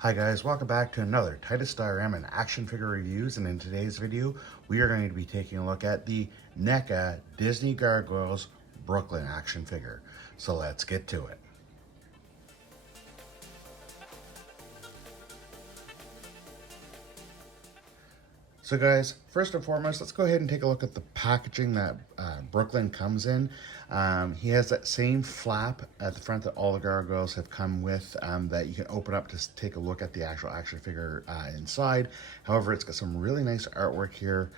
Hi guys, welcome back to another Titus Diorama and action figure reviews, and in today's video we are going to be taking a look at the Neca Disney Gargoyles Brooklyn action figure. So let's get to it. So guys, first and foremost, let's go ahead and take a look at the packaging that Brooklyn comes in. He has that same flap at the front that all the Gargoyles have come with, that you can open up to take a look at the actual action figure inside. However, it's got some really nice artwork here.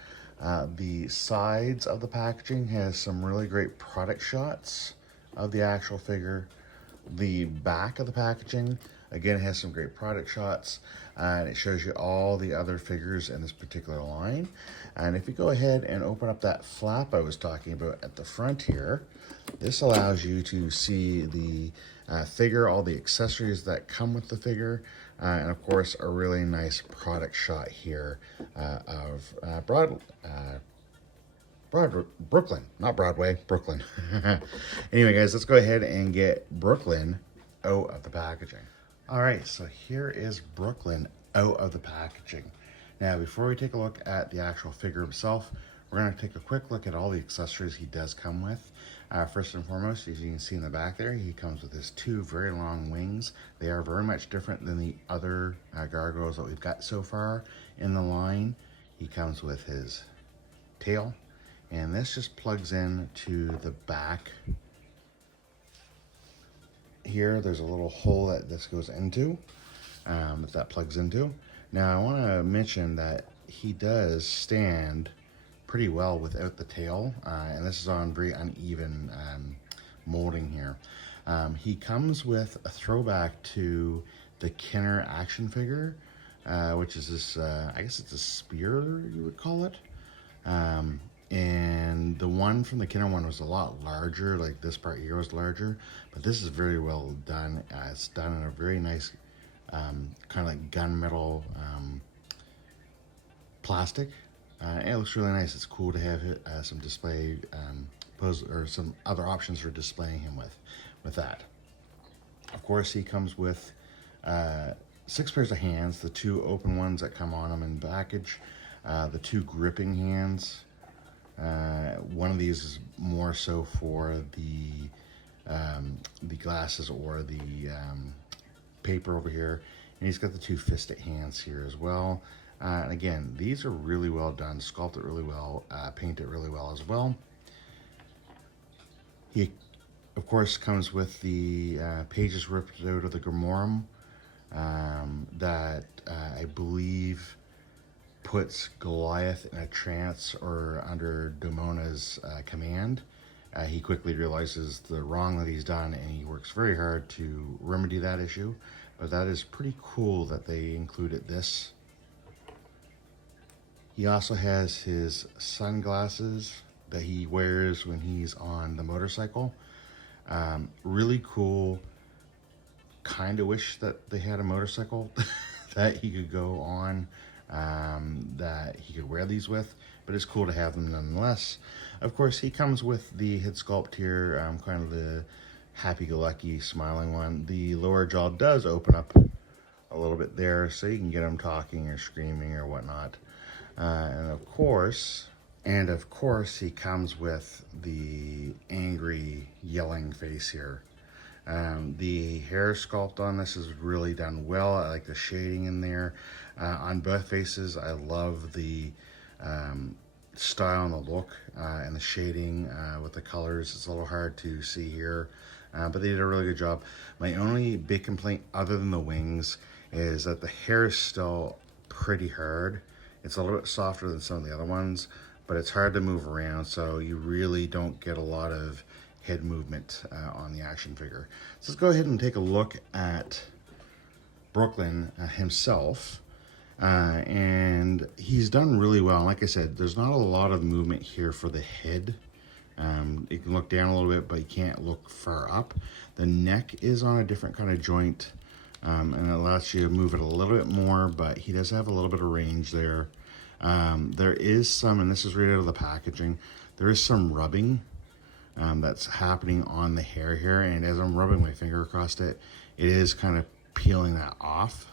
The sides of the packaging has some really great product shots of the actual figure. The back of the packaging, again, it has some great product shots, and it shows you all the other figures in this particular line. And if you go ahead and open up that flap I was talking about at the front here, this allows you to see the figure, all the accessories that come with the figure, and of course a really nice product shot here of Brooklyn, not Broadway, Brooklyn. Anyway, guys, let's go ahead and get Brooklyn out of the packaging. All right, so here is Brooklyn out of the packaging. Now, before we take a look at the actual figure himself, we're going to take a quick look at all the accessories he does come with. First and foremost, as you can see in the back there, he comes with his two very long wings. They are very much different than the other gargoyles that we've got so far in the line. He comes with his tail, and this just plugs in to the back. Here, there's a little hole that this goes into, that plugs into. Now, I want to mention that he does stand pretty well without the tail, and this is on very uneven molding here. He comes with a throwback to the Kenner action figure, which is this, I guess it's a spear, you would call it. And the one from the Kenner one was a lot larger, like this part here was larger, but this is very well done. It's done in a very nice kind of like gunmetal plastic. It looks really nice. It's cool to have some display pose or some other options for displaying him with that. Of course, he comes with 6 pairs of hands, the 2 open ones that come on him in the package, the 2 gripping hands. One of these is more so for the glasses or the paper over here, and he's got the 2 fisted hands here as well. And again, these are really well done, sculpted really well, painted really well as well. He, of course, comes with the pages ripped out of the Grimorum that I believe puts Goliath in a trance or under Domona's command. He quickly realizes the wrong that he's done, and he works very hard to remedy that issue. But that is pretty cool that they included this. He also has his sunglasses that he wears when he's on the motorcycle. Really cool. Kind of wish that they had a motorcycle that he could go on, that he could wear these with, but it's cool to have them nonetheless. Of course, he comes with the head sculpt here, kind of the happy-go-lucky smiling one. The lower jaw does open up a little bit there, so you can get him talking or screaming or whatnot. And of course, he comes with the angry yelling face here. The hair sculpt on this is really done well. I like the shading in there. On both faces, I love the style and the look and the shading with the colors. It's a little hard to see here, but they did a really good job. My only big complaint, other than the wings, is that the hair is still pretty hard. It's a little bit softer than some of the other ones, but it's hard to move around, so you really don't get a lot of head movement on the action figure. So let's go ahead and take a look at Brooklyn himself. And he's done really well. Like I said, there's not a lot of movement here for the head. You can look down a little bit, but you can't look far up. The neck is on a different kind of joint, and it allows you to move it a little bit more, but he does have a little bit of range there. There is some, and this is right out of the packaging, there is some rubbing that's happening on the hair here, and as I'm rubbing my finger across it, it is kind of peeling that off.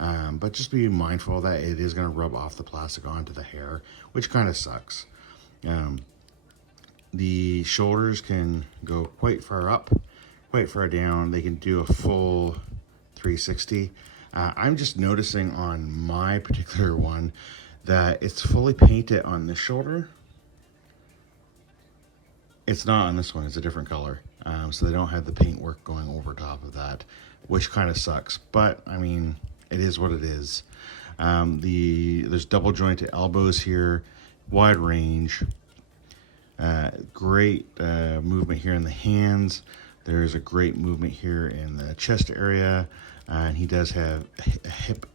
But just be mindful that it is going to rub off the plastic onto the hair, which kind of sucks. The shoulders can go quite far up, quite far down. They can do a full 360. I'm just noticing on my particular one that it's fully painted on this shoulder. It's not on this one, it's a different color. So they don't have the paint work going over top of that, which kind of sucks. But I mean, it is what it is. There's double jointed elbows here, wide range. Great movement here in the hands. There's a great movement here in the chest area, and he does have a hip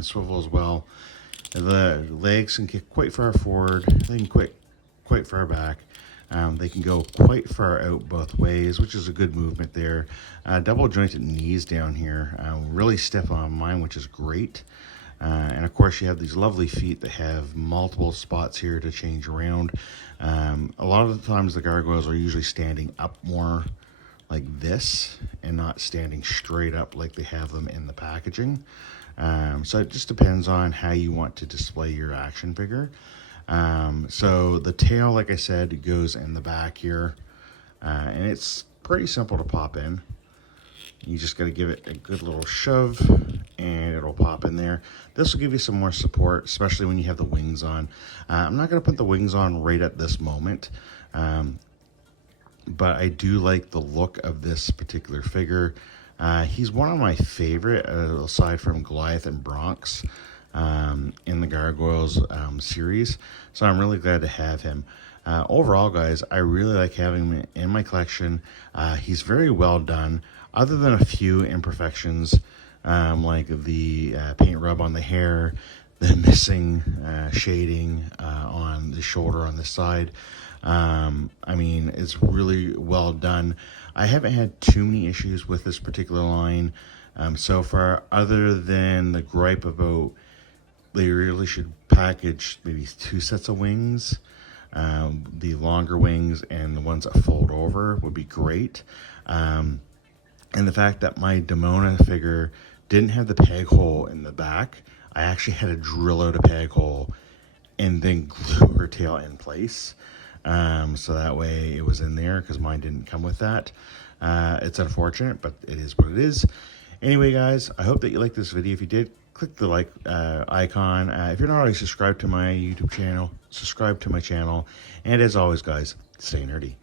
swivel as well. The legs can kick quite far forward. They can quite far back. They can go quite far out both ways, which is a good movement there. Double jointed knees down here, really stiff on mine, which is great. And of course you have these lovely feet that have multiple spots here to change around. A lot of the times the gargoyles are usually standing up more like this and not standing straight up like they have them in the packaging. So it just depends on how you want to display your action figure. So the tail, like I said, goes in the back here, and it's pretty simple to pop in. You just got to give it a good little shove and it'll pop in there. This will give you some more support, especially when you have the wings on. I'm not going to put the wings on right at this moment, but I do like the look of this particular figure. He's one of my favorite, aside from Goliath and Bronx, in the Gargoyles series. So I'm really glad to have him. Overall, guys, I really like having him in my collection. He's very well done, other than a few imperfections, like the paint rub on the hair, the missing shading on the shoulder on this side. I mean, it's really well done. I haven't had too many issues with this particular line so far, other than the gripe about they really should package maybe 2 sets of wings. The longer wings and the ones that fold over would be great. And the fact that my Demona figure didn't have the peg hole in the back, I actually had to drill out a peg hole and then glue her tail in place. So that way it was in there, because mine didn't come with that. It's unfortunate, but it is what it is. Anyway, guys, I hope that you liked this video. If you did, click the like icon. If you're not already subscribed to my YouTube channel, subscribe to my channel. And as always, guys, stay nerdy.